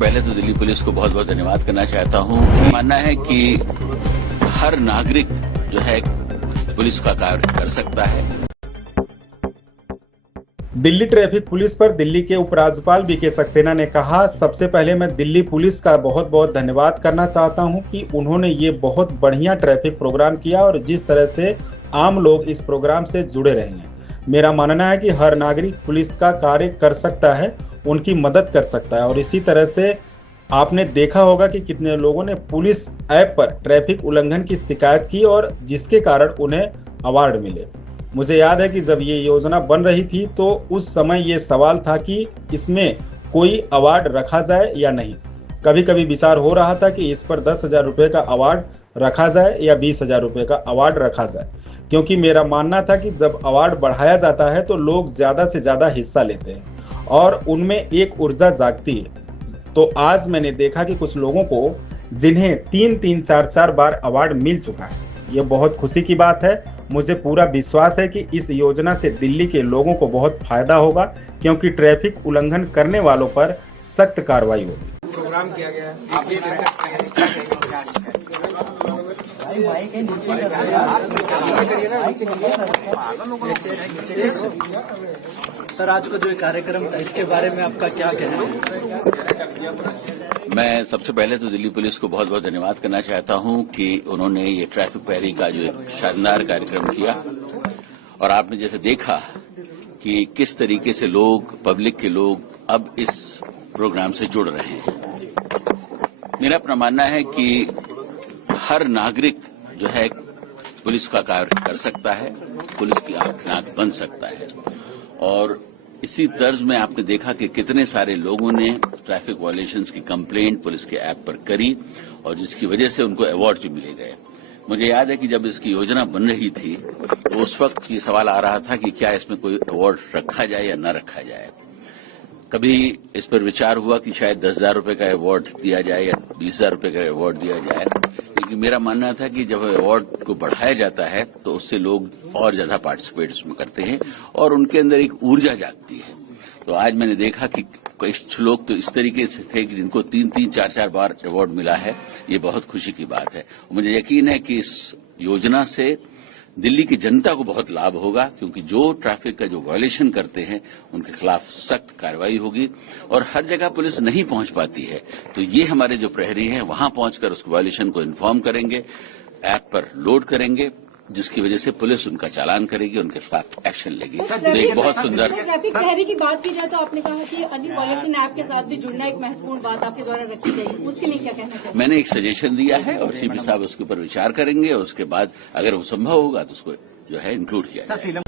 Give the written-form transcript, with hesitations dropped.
पहले तो दिल्ली पुलिस को बहुत बहुत धन्यवाद करना चाहता हूं। मानना है कि हर नागरिक जो है पुलिस का कार्य कर सकता है। दिल्ली ट्रैफिक पुलिस पर दिल्ली के उपराज्यपाल बीके सक्सेना ने कहा, सबसे पहले मैं दिल्ली पुलिस का बहुत बहुत धन्यवाद करना चाहता हूं कि उन्होंने ये बहुत बढ़िया ट्रैफिक प्रोग्राम किया और जिस तरह से आम लोग इस प्रोग्राम से जुड़े रहे हैं। मेरा मानना है कि हर नागरिक पुलिस का कार्य कर सकता है, उनकी मदद कर सकता है। और इसी तरह से आपने देखा होगा कि कितने लोगों ने पुलिस ऐप पर ट्रैफिक उल्लंघन की शिकायत की और जिसके कारण उन्हें अवार्ड मिले। मुझे याद है कि जब ये योजना बन रही थी तो उस समय ये सवाल था कि इसमें कोई अवार्ड रखा जाए या नहीं। कभी कभी विचार हो रहा था कि इस पर 10,000 रुपये का अवार्ड रखा जाए या 20,000 रुपये का अवार्ड रखा जाए, क्योंकि मेरा मानना था कि जब अवार्ड बढ़ाया जाता है तो लोग ज़्यादा से ज़्यादा हिस्सा लेते हैं और उनमें एक ऊर्जा जागती है। तो आज मैंने देखा कि कुछ लोगों को जिन्हें 3-3, 4-4 बार अवार्ड मिल चुका है। ये बहुत खुशी की बात है। मुझे पूरा विश्वास है कि इस योजना से दिल्ली के लोगों को बहुत फायदा होगा, क्योंकि ट्रैफिक उल्लंघन करने वालों पर सख्त कार्रवाई होगी। प्रोग्राम किया गया सर, आज का जो कार्यक्रम था इसके बारे में आपका क्या कहना है? मैं सबसे पहले तो दिल्ली पुलिस को बहुत बहुत धन्यवाद करना चाहता हूं कि उन्होंने ये ट्रैफिक पैरी का जो एक शानदार कार्यक्रम किया और आपने जैसे देखा कि किस तरीके से पब्लिक के लोग अब इस प्रोग्राम से जुड़ रहे हैं। मेरा अपना मानना है कि हर नागरिक जो है पुलिस का कार्य कर सकता है, पुलिस की आंख नाक बन सकता है। और इसी तर्ज में आपने देखा कि कितने सारे लोगों ने ट्रैफिक वायलेशंस की कंप्लेंट पुलिस के ऐप पर करी और जिसकी वजह से उनको अवार्ड भी मिले गए। मुझे याद है कि जब इसकी योजना बन रही थी तो उस वक्त ये सवाल आ रहा था कि क्या इसमें कोई अवार्ड रखा जाए या न रखा जाए। कभी इस पर विचार हुआ कि शायद 10,000 रुपये का अवार्ड दिया जाए या 20,000 रुपये का अवार्ड दिया जाए, लेकिन मेरा मानना था कि जब अवार्ड को बढ़ाया जाता है तो उससे लोग और ज्यादा पार्टिसिपेट उसमें करते हैं और उनके अंदर एक ऊर्जा जागती है। तो आज मैंने देखा कि कुछ लोग तो इस तरीके से थे कि जिनको 3-3, 4-4 बार अवार्ड मिला है। ये बहुत खुशी की बात है। मुझे यकीन है कि इस योजना से दिल्ली की जनता को बहुत लाभ होगा, क्योंकि जो ट्रैफिक का जो वायलेशन करते हैं उनके खिलाफ सख्त कार्रवाई होगी और हर जगह पुलिस नहीं पहुंच पाती है तो ये हमारे जो प्रहरी हैं वहां पहुंचकर उस वायलेशन को इन्फॉर्म करेंगे, ऐप पर लोड करेंगे, जिसकी वजह से पुलिस उनका चालान करेगी, उनके खिलाफ एक्शन लेगी। तो एक बहुत सुंदर ट्रैफिक प्रहरी की बात की जाए तो आपने कहा कि अन्य वायलेशन ऐप के साथ भी जुड़ना एक महत्वपूर्ण बात आपके द्वारा रखी गई, उसके लिए क्या कहना चाहिए? मैंने एक सजेशन दिया है और सीपी साहब उसके ऊपर विचार करेंगे और उसके बाद अगर वो संभव होगा तो उसको जो है इंक्लूड किया जाएगा।